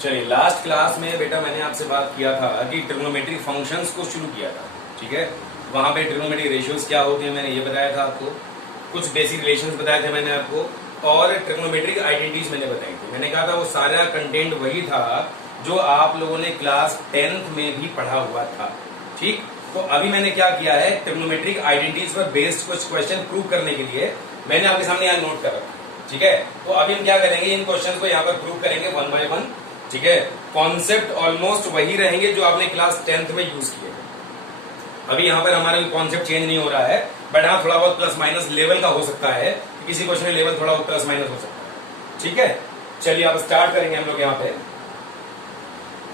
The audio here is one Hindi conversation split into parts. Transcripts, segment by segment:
चलिए, लास्ट क्लास में बेटा मैंने आपसे बात किया था कि ट्रिग्नोमेट्रिक फंक्शंस को शुरू किया था, ठीक है। वहां पे ट्रिग्नोमेट्रिक रेशियोज क्या होते हैं मैंने ये बताया था आपको, कुछ बेसिक रिलेशंस बताए थे मैंने आपको, और ट्रिग्नोमेट्रिक आइडेंटिटीज मैंने बताई थी। मैंने कहा था वो सारा कंटेंट वही था जो आप लोगों ने क्लास 10th में भी पढ़ा हुआ था, ठीक। तो अभी मैंने क्या किया है, ट्रिग्नोमेट्रिक आइडेंटिटीज पर बेस्ड कुछ क्वेश्चन प्रूव करने के लिए मैंने आपके सामने यहाँ नोट कर रखा, ठीक है। तो अभी हम क्या करेंगे, इन क्वेश्चन को यहाँ पर प्रूव करेंगे वन बाय वन, ठीक है। कॉन्सेप्ट ऑलमोस्ट वही रहेंगे जो आपने क्लास 10th में यूज किए। अभी यहाँ पर हमारा कॉन्सेप्ट चेंज नहीं हो रहा है, बट हाँ थोड़ा बहुत प्लस माइनस लेवल का हो सकता है, किसी क्वेश्चन में लेवल थोड़ा बहुत प्लस माइनस हो सकता है, ठीक है। चलिए अब स्टार्ट करेंगे हम लोग यहाँ पे।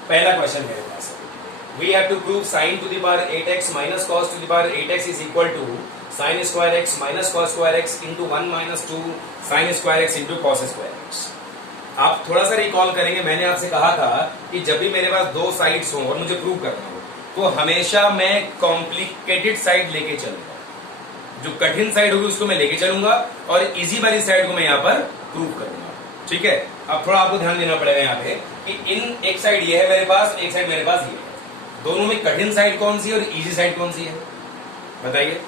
पहला क्वेश्चन मेरे पास, we have to prove sine to the power 8x minus cos to the power 8x is equal to sine square x minus cos square x into 1 minus 2 sine square x into cos square x। आप थोड़ा सा रिकॉल करेंगे, मैंने आपसे कहा था कि जब भी मेरे पास दो साइड्स हों और मुझे प्रूव करना हो तो हमेशा मैं कॉम्प्लिकेटेड साइड लेके चलूंगा, जो कठिन साइड होगी उसको मैं लेके चलूंगा और इजी वाली साइड को मैं यहाँ पर प्रूव करूंगा, ठीक है। अब थोड़ा आपको ध्यान देना पड़ेगा यहाँ पे कि इन एक साइड ये है मेरे पास, एक साइड मेरे पास ये है, दोनों में कठिन साइड कौन सी है और इजी साइड कौन सी है बताइए।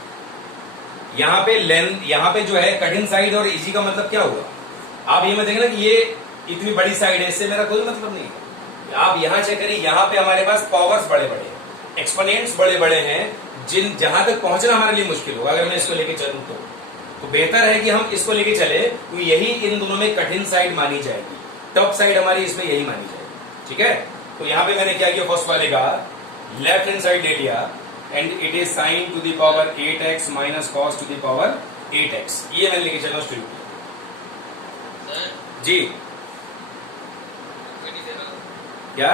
यहाँ पे लेंथ, यहाँ पे जो है कठिन साइड और इजी का मतलब क्या हुआ, आप ये मत देखना कि ये इतनी बड़ी साइड है, इससे मेरा कोई मतलब नहीं है। आप यहां चेक करिए, यहां पे हमारे पास पावर्स बड़े बड़े हैं, एक्सपोनेंट्स बड़े बड़े हैं, जहां तक पहुंचना हमारे लिए मुश्किल होगा अगर मैं इसको लेके चलूं तो बेहतर है कि हम इसको लेके चले, तो यही इन दोनों में कठिन साइड मानी जाएगी, टफ साइड हमारी इसमें यही मानी जाएगी, ठीक है। तो यहां पे मैंने क्या किया, फर्स्ट वाले का लेफ्ट हैंड साइड ले लिया and it is sine to the power 8x minus cos to the power 8x, ये मैंने लेके चला शुरू जी। क्या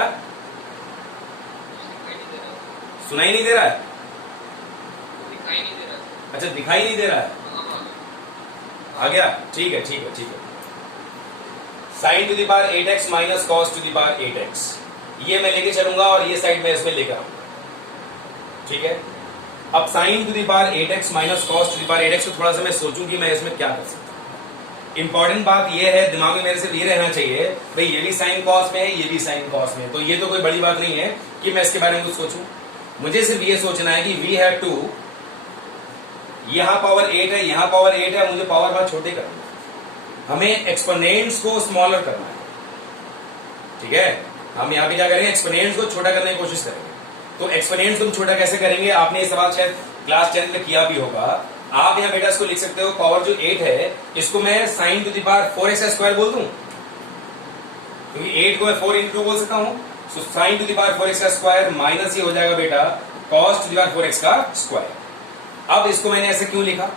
सुनाई नहीं दे रहा है? दिखाई नहीं दे रहा है। अच्छा दिखाई नहीं दे रहा है, आ गया, ठीक है ठीक है ठीक है। Sign to the power 8x minus cos to the power 8x, ये मैं लेके चलूंगा और ये साइड में इसमें लेकर आऊंगा, ठीक है। अब sign to the power 8x minus cos to the power 8x, तो थोड़ा सा मैं सोचूं कि मैं इसमें क्या कर सकता हूं। इंपॉर्टेंट बात ये है, दिमाग में मेरे सिर्फ ये रहना चाहिए भाई ये भी साइन कॉस में है, ये भी साइन कॉस में है, तो ये तो कोई बड़ी बात नहीं है कि मैं इसके बारे में कुछ सोचूं। मुझे सिर्फ ये सोचना है कि वी हैव टू, यहां पावर 8 है, यहां पावर 8 है, मुझे पावर बहुत छोटे करना है, हमें एक्सपोनेंट्स को स्मॉलर करना है, ठीक है। हम यहाँ पे क्या करेंगे, एक्सपोनेंट्स को छोटा करने की कोशिश करेंगे। तो एक्सपोनेंट्स को छोटा कैसे करेंगे, आपने ये सवाल शायद क्लास 10 में किया भी होगा। आप यहाँ बेटा इसको लिख सकते हो, पावर जो 8 है इसको मैं sign to the power 4x square बोल दूं, क्योंकि 8 को मैं 4 इंटू बोल सकता हूं। So sine to the power 4x का स्क्वायर माइनस ये हो जाएगा बेटा cos to the power 4x का स्क्वायर। अब इसको मैंने ऐसे क्यों लिखा,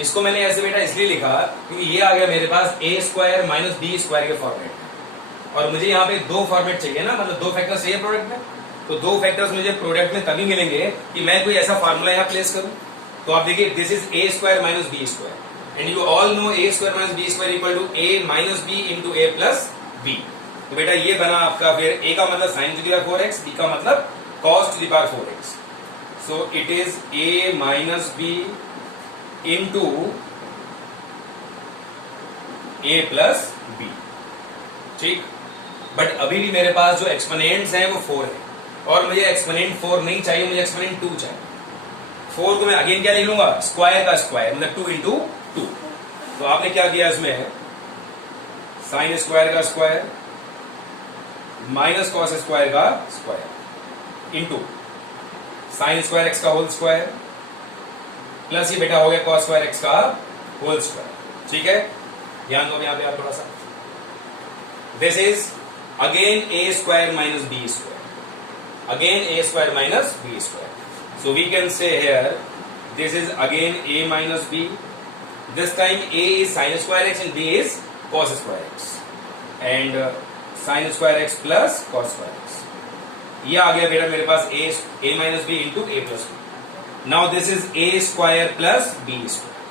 इसको मैंने ऐसे बेटा इसलिए लिखा क्योंकि ये आ गया मेरे पास a square minus b square के फॉर्मेट में, और मुझे यहाँ पे दो फॉर्मेट चाहिए ना, मतलब दो फैक्टर्स चाहिए प्रोडक्ट में, तो दो फैक्टर्स मुझे प्रोडक्ट में तभी मिलेंगे कि मैं कोई ऐसा फॉर्मूला यहाँ प्लेस करूं। तो आप देखिए, this is a square minus b square and you all know a square minus b square equal to a minus b into a plus b। तो बेटा ये बना आपका, फिर a का मतलब sign to the power 4x, b का मतलब cos to the power 4x, so it is a minus b into a plus b, ठीक। बट अभी भी मेरे पास जो एक्सपोनेंट्स हैं वो 4 है और मुझे एक्सपोनेंट 4 नहीं चाहिए, मुझे एक्सपोनेंट 2 चाहिए। 4 को मैं अगेन क्या लिख लूंगा, स्क्वायर का स्क्वायर, मतलब 2 इंटू 2। तो आपने क्या किया इसमें, साइन स्क्वायर का स्क्वायर माइनस कॉस स्क्वायर का square into sine square x का होल स्क्वायर प्लस ये बेटा हो गया कॉस स्क्वायर एक्स का होल स्क्वायर, ठीक है। ध्यान दो यहाँ पे आप थोड़ा सा, this is again a square minus b square, again a square minus b square. So we can say here, this is again a minus b. This time a is sin square x and b is cos square x, and sin square x plus cos square x. ये आ गया बेटा मेरे पास a minus b into a plus b. Now this is a square plus b square,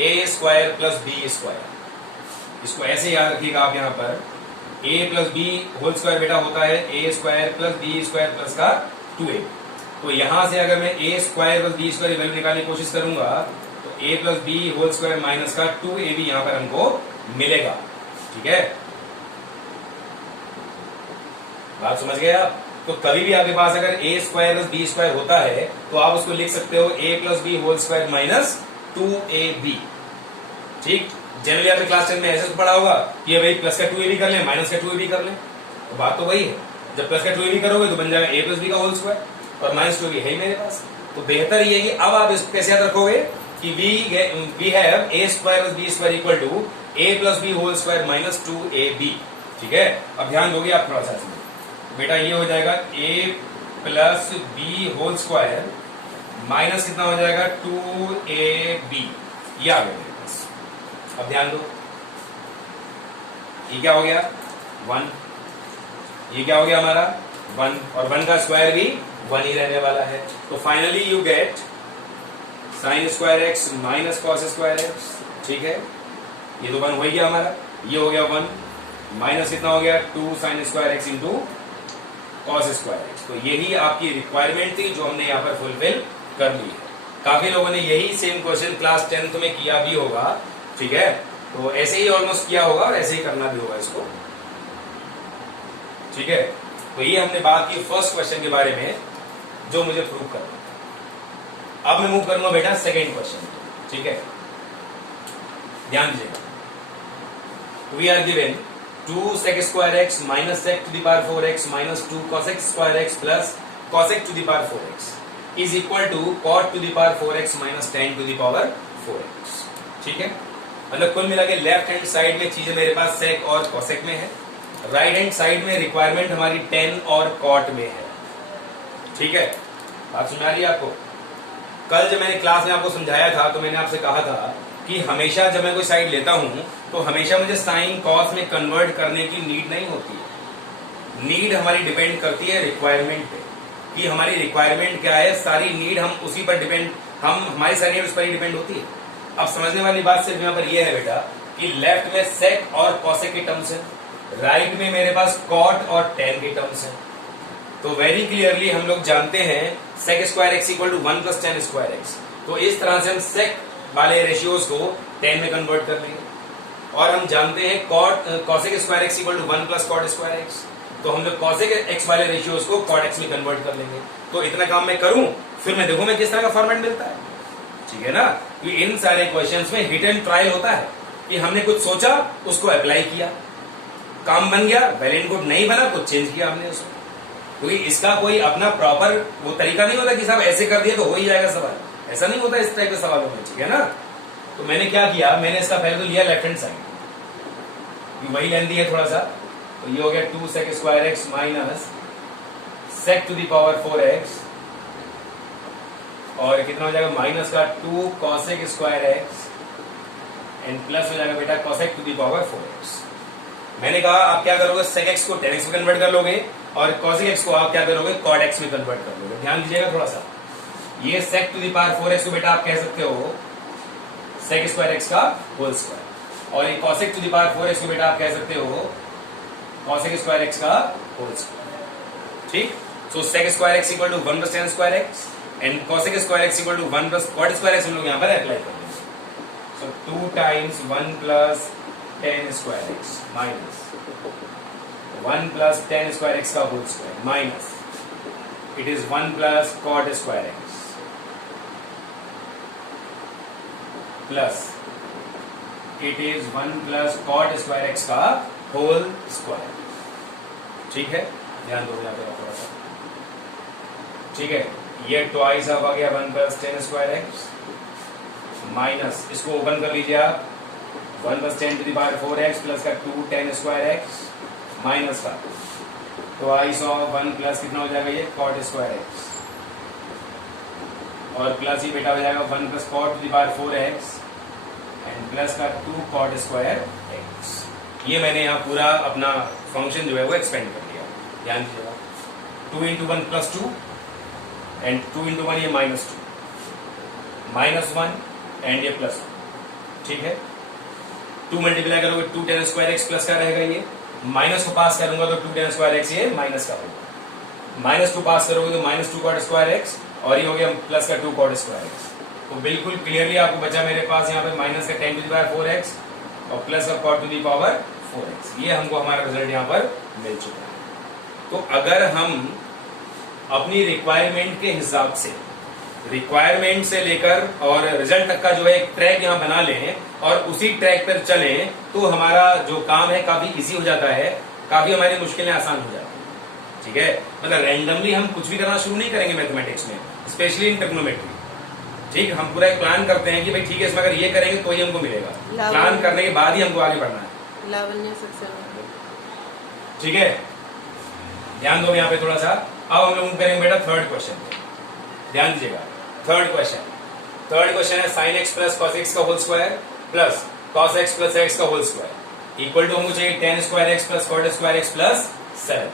a square plus b square. इसको ऐसे याद रखिएगा आप यहाँ पर, a plus b whole square बेटा होता है a square plus b square plus का 2a। तो यहां से अगर मैं a square plus b square value निकालने की कोशिश करूंगा तो a plus b whole square minus का 2ab यहां पर हमको मिलेगा, ठीक है। बात समझ गए आप? तो कभी भी आपके पास अगर A square plus B square होता है तो आप उसको लिख सकते हो A plus B whole square minus 2ab। ठीक, जनरली आपने क्लास 10 में ऐसे पढ़ा होगा कि भाई प्लस का 2ab कर लें, माइनस का 2ab कर लें, तो बात तो वही है। जब प्लस का 2ab करोगे तो बन जाएगा ए प्लस बी का होल स्क्वायर और माइनस 2ab है ही मेरे पास। तो बेहतर ये है कि अब आप इसको कैसे याद रखोगे कि we have A square plus B square equal to A plus B whole square minus 2ab। ठीक है, अब ध्यान दोगे आप थोड़ा सा इसमें। बेटा ये हो जाएगा a plus B whole square minus कितना हो जाएगा 2ab, ये आ गया मेरे पास। अब ध्यान दो, ये क्या हो गया 1, ये क्या हो गया हमारा 1, और 1 का स्क्वायर भी 1 ही रहने वाला है। तो finally you get sign square X minus cos square x. ठीक है, ये तो 1 हो गया हमारा, ये हो गया 1 माइनस कितना हो गया 2 sine square x into cos square X. तो यही आपकी रिक्वायरमेंट थी जो हमने यहाँ पर फुलफिल कर ली है। काफी लोगों ने यही सेम क्वेश्चन क्लास 10th में किया भी होगा। ठीक है, तो ऐसे ही ऑलमोस्ट किया होगा और ऐसे ही करना भी होगा इसको। ठीक है, तो ये हमने बात की फर्स्ट क्वेश्चन के बारे में जो मुझे प्रूव करना। अब मैं मूव करूंगा बेटा सेकेंड क्वेश्चन। ठीक है, ध्यान दीजिएगा। We are given 2 sec square x minus sec to the power 4x minus 2 cosec square x plus cosec to the power 4x is equal to cot to the power 4x minus tan to the power 4x। ठीक है, मतलब कुल मिला के लेफ्ट हैंड साइड में चीजें मेरे पास sec और cosec में है, राइट हैंड साइड में रिक्वायरमेंट हमारी tan और cot में है। ठीक है, बात समझ आ रही है आपको? कल जब मैंने क्लास में आपको समझाया था तो मैंने आपसे कहा था कि हमेशा जब मैं कोई साइड लेता हूं तो हमेशा मुझे साइन कॉस में कन्वर्ट करने की नीड नहीं होती है। नीड हमारी डिपेंड करती है रिक्वायरमेंट पे कि हमारी रिक्वायरमेंट क्या है। सारी नीड हम उसी पर डिपेंड, हमारी सारी नीड उस पर ही डिपेंड होती है। अब समझने वाली बात सिर्फ यहाँ पर यह है बेटा कि लेफ्ट में सेक और कॉसेक के टर्म्स है, राइट में मेरे पास कॉट और टेन के टर्म्स है। तो वेरी क्लियरली हम लोग जानते हैं sec square X equal to 1 plus tan square X. तो इस तरह से हम सेक वाले रेशियोज को 10 में कन्वर्ट कर लेंगे। और हम जानते हैं cosec square X equal to 1 plus cot square X, तो हम लोग कॉसेक एक्स वाले रेशियोज को कॉट एक्स में कन्वर्ट कर लेंगे। तो इतना काम मैं करूं, फिर मैं देखूं मैं किस तरह का फॉर्मेट मिलता है। ठीक है ना, तो इन सारे क्वेश्चंस में हिट एंड ट्रायल होता है कि हमने कुछ सोचा, उसको अप्लाई किया, काम बन गया, वेल एंड गुड, नहीं बना कुछ चेंज किया हमने उसमें। क्योंकि इसका कोई अपना प्रॉपर वो तरीका नहीं होता कि साहब ऐसे कर दिया तो हो ही जाएगा सवाल, ऐसा नहीं होता इस टाइप के सवालों में। ठीक है ना, तो मैंने क्या किया, मैंने इसका पहले तो लिया लेफ्ट हैंड साइड, वही लेंदी है थोड़ा सा। तो ये हो गया 2 sec square X minus sec to the power 4x, और कितना हो जाएगा माइनस का 2 cosec square X and plus हो जाएगा बेटा cosec to the power 4x। मैंने कहा आप क्या करोगे, sec x को tan x में कन्वर्ट कर लोगे और cosec x को आप क्या करोगे cot x में कन्वर्ट कर लोगे। ध्यान दीजिएगा थोड़ा सा, ये sec to the power 4x को बेटा आप कह सकते हो sec स्क्वायर x का होल स्क्वायर, और ये cosec to the power 4x को बेटा आप कह सकते हो cosec स्क्वायर x का होल स्क्वायर। ठीक, so sec square x equal to 1 plus tan square x and cosec square x equal to 1 plus cot square x हम लोग यहाँ पर अप्लाई कर देंगे। So 2 times 1 plus tan square x minus 1 plus tan square x का whole square minus it is 1 plus cot square x plus it is 1 plus cot square x का होल स्क्वायर। ठीक है, ध्यान दो यहाँ पे थोड़ा सा। ठीक है, ये ट्वाइस ऑफ आ गया 1 plus tan square X minus, इसको ओपन कर लीजिए आप, 1 plus tan to the power 4x plus का 2 tan स्क्वायर एक्स माइनस का ट्वाइस ऑफ 1 प्लस कितना हो जाएगा ये cot स्क्वायर एक्स, और प्लस ही बेटा हो जाएगा 1 plus cot to the power 4x and plus का 2 cot स्क्वायर एक्स। ये मैंने यहाँ पूरा अपना फंक्शन जो है वो एक्सपेंड कर दिया। ध्यान दीजिएगा, 2 इंटू 1 प्लस 2 एंड 2 इंटू 1 ये माइनस 2 माइनस 1 एंड ये प्लस 1। ठीक है, 2 मल्टीप्लाई करोगे 2 tan स्क्वायर एक्स प्लस का रहेगा, ये माइनस को पास करूंगा तो 2 tan स्क्वायर एक्स ये माइनस का होगा, माइनस को पास करोगे तो माइनस 2 cot स्क्वायर एक्स, और ये हो गया प्लस का 2 cot स्क्वायर एक्स। तो बिल्कुल क्लियरली आपको बचा मेरे पास यहाँ पे माइनस का 10 टू द पावर 4x और प्लस का cot to the power 4x। ये हमको हमारा रिजल्ट यहाँ पर मिल चुका है। तो अगर हम अपनी रिक्वायरमेंट के हिसाब से, रिक्वायरमेंट से लेकर और रिजल्ट तक का जो है एक ट्रैक यहाँ बना लें और उसी ट्रैक पर चलें, तो हमारा जो काम है काफी इजी हो जाता है, काफी हमारी मुश्किलें आसान हो जाती हैं। ठीक है, मतलब रैंडमली हम कुछ भी करना शुरू नहीं करेंगे मैथमेटिक्स में, स्पेशली इन ट्रिग्नोमेट्री। ठीक, हम पूरा एक प्लान करते हैं कि भाई ठीक है, इसमें अगर ये करेंगे तो ही हमको मिलेगा, प्लान करने के बाद ही हमको आगे बढ़ना है। लावण्य सक्सेस। ठीक है, ध्यान दो यहाँ पे थोड़ा सा। अब हम लोग करेंगे बेटा थर्ड क्वेश्चन, ध्यान दीजिएगा। थर्ड क्वेश्चन है sine x plus cos x का whole square plus cos x plus x का होल स्क्वायर इक्वल टू हमको चाहिए tan square x plus cot square x plus 7।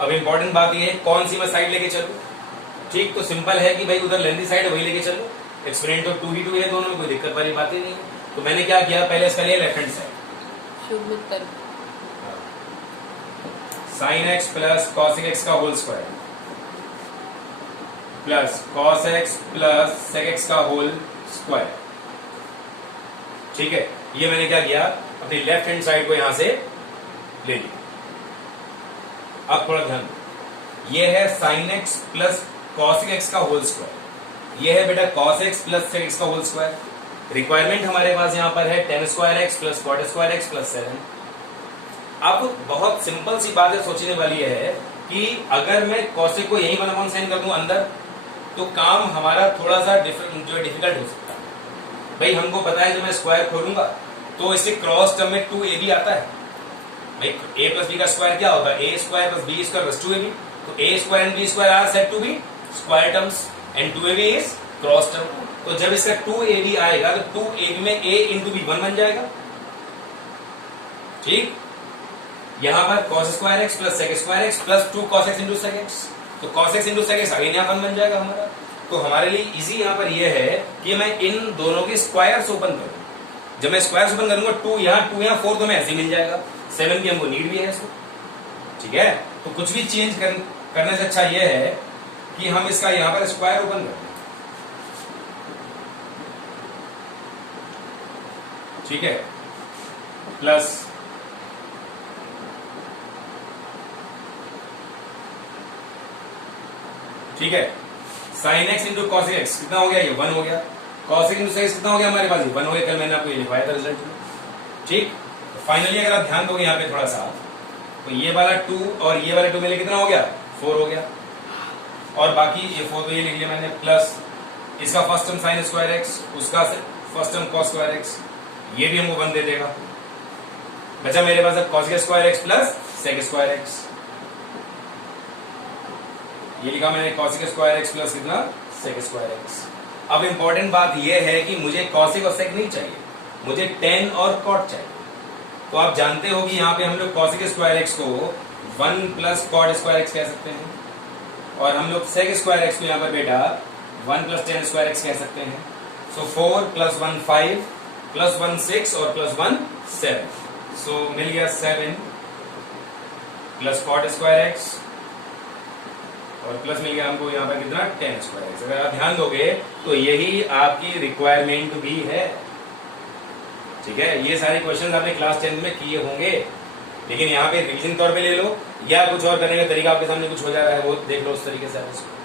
अब इंपॉर्टेंट बात ये है कौन सी मैं साइड लेके चलूं। ठीक, तो सिंपल है कि भाई उधर लेंथी साइड वही लेके चलो, एक्सपेरिमेंट तो 2 ही 2 है, दोनों में कोई दिक्कत वाली बात ही नहीं है। तो मैंने क्या किया, पहले इसका लिया लेफ्ट हैंड साइड, शुभ उत्तर। Sine x plus cos x का whole square plus cos x plus sec x का होल स्क्वायर। ठीक है, ये मैंने क्या किया, अपनी लेफ्ट हैंड साइड को यहां से ले लिया। अब थोड़ा ध्यान दो, ये है sine x plus cos x का होल स्क्वायर, ये है बेटा cos x plus sec x का होल स्क्वायर। रिक्वायरमेंट हमारे पास यहां पर है tan square x plus cot square x plus 7। अब बहुत सिंपल सी बात है, सोचने वाली है कि अगर मैं कॉसेक को यही 1/sin कर दूं अंदर, तो काम हमारा थोड़ा सा डिफिकल्ट हो सकता है। भाई हमको पता है जब मैं स्क्वायर खोलूंगा तो इसके क्रॉस टर्म में 2ab आता है। भाई a प्लस बी का स्क्वायर क्या होता है, a square plus B square plus 2ab। तो a square and B square are said to be square terms and 2ab is cross term. तो जब इसका 2ab आएगा तो 2ab में a इंटू बी 1 बन जाएगा। ठीक, यहां पर cos square x plus sec square x plus 2 cos x into sec x, तो cos x into sec x again यहाँ 1 बन जाएगा हमारा। तो हमारे लिए इजी यहाँ पर यह है कि मैं इन दोनों के स्क्वायर्स ओपन करूं। जब मैं स्क्वायर्स ओपन करूंगा 2 यहाँ 4 तो मैं ऐसे ही मिल जाएगा, 7 की हमको नीड भी है इसको। ठीक है, तो कुछ भी चेंज करने से अच्छा यह है कि हम इसका यहां पर स्क्वायर ओपन करें। ठीक है, प्लस ठीक है, sine X into cos X कितना हो गया, ये 1 हो गया। Cos X into sec X कितना हो गया हमारे पास, ये 1 हो गया। कल मैंने आपको ये लिखवाया था रिजल्ट में। ठीक, फाइनली अगर आप ध्यान दोगे यहाँ पे थोड़ा सा, तो ये वाला 2 और ये वाला 2 मिले कितना हो गया, 4 हो गया। और बाकी ये 4 तो ये लिख लिया मैंने, प्लस इसका first term sine square x, उसका first term cos square x, ये भी हमको 1 दे देगा। बचा मेरे पास अब cos square x plus sec square x, ये लिखा मैंने कॉसिक स्क्वायर एक्स प्लस कितना, सेक स्क्वायर एक्स। अब इंपॉर्टेंट बात ये है कि मुझे कॉसिक और सेक नहीं चाहिए, मुझे टेन और कॉट चाहिए। तो आप जानते हो कि यहाँ पे हम लोग कॉसिक स्क्वायर एक्स को 1 प्लस कॉट स्क्वायर एक्स कह सकते हैं, और हम लोग सेक स्क्वायर एक्स को यहाँ पर बेटा 1 प्लस टेन स्क्वायर एक्स कह सकते हैं। सो 4 प्लस 1 5 प्लस 1 6 और प्लस 1 7, सो मिल गया 7 प्लस कॉट स्क्वायर एक्स और प्लस मिल गया हमको यहाँ पर कितना, 10 स्क्वायर एक्स। अगर आप ध्यान दोगे तो यही आपकी रिक्वायरमेंट भी है। ठीक है, ये सारे क्वेश्चंस आपने क्लास 10 में किए होंगे, लेकिन यहाँ पे रिवीजन तौर पे ले लो, या कुछ और करने का तरीका आपके सामने कुछ हो जा रहा है वो देख लो, उस तरीके से आप इसको